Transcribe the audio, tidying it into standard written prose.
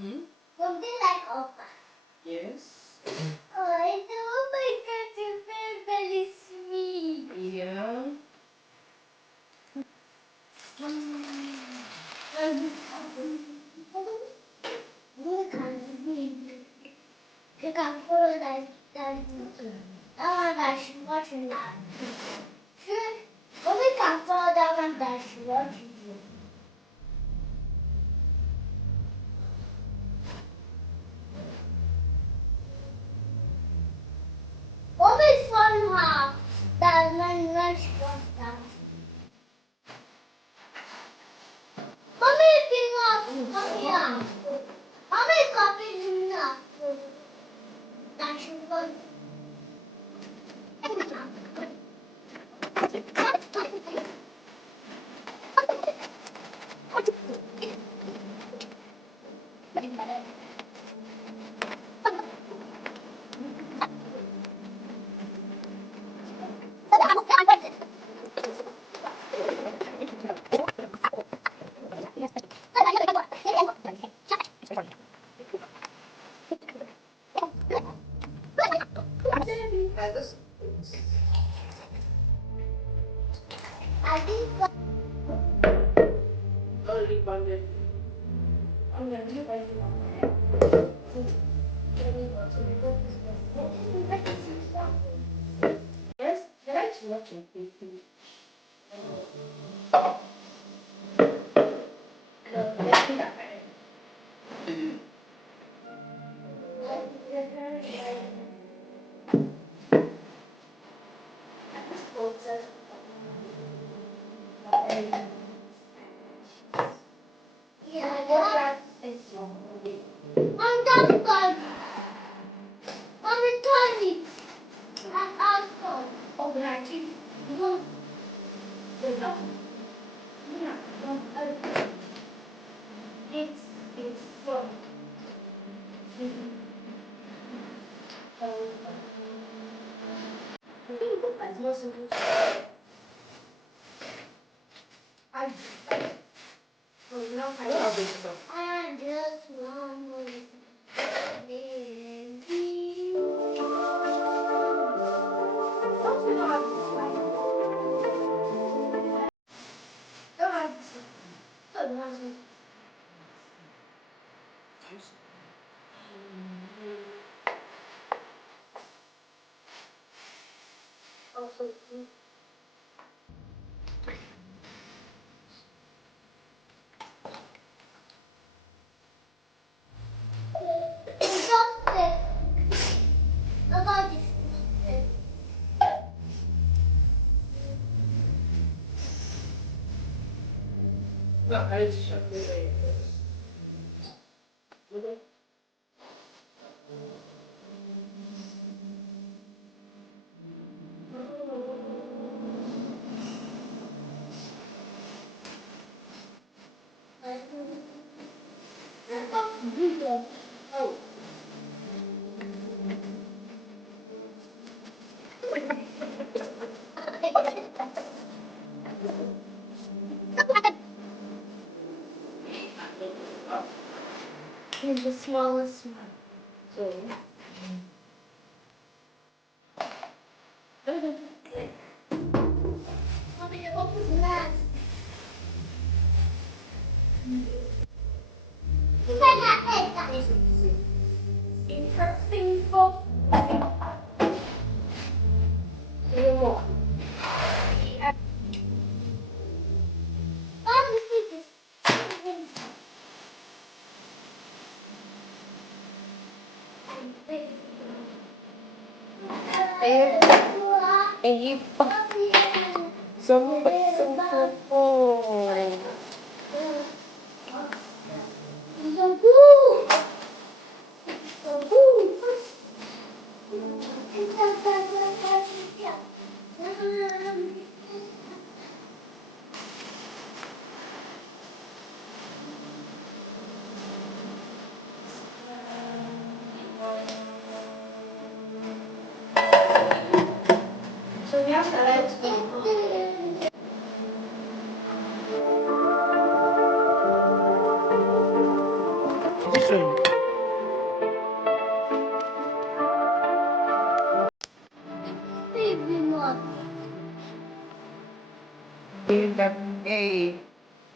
Hmm? Something like Okpa. Yes. Oh my God, you're very, very sweet. Yeah. You can follow that. Oh my God, she's watching that. We can follow that one that she's watching. Always follow her. That when she wants that. Mommy, ping up. Mommy, Mommy, copy up. That she wants. I think. Only bonded. Yes, that's watching. Yeah. I'm done, God. Mommy, Tony. I'm done. Oh, but I think. No. It's from. As more simple. I. Oh, no, I love it so. I just want to baby. Don't you know how to slide? Don't have to. Don't have to. Also, Just look at this. no, I just shut the way. Oh. He's the smallest one. So. Mommy, open that. Interesting for more. E some So we have to let This one. Baby, not. Hey.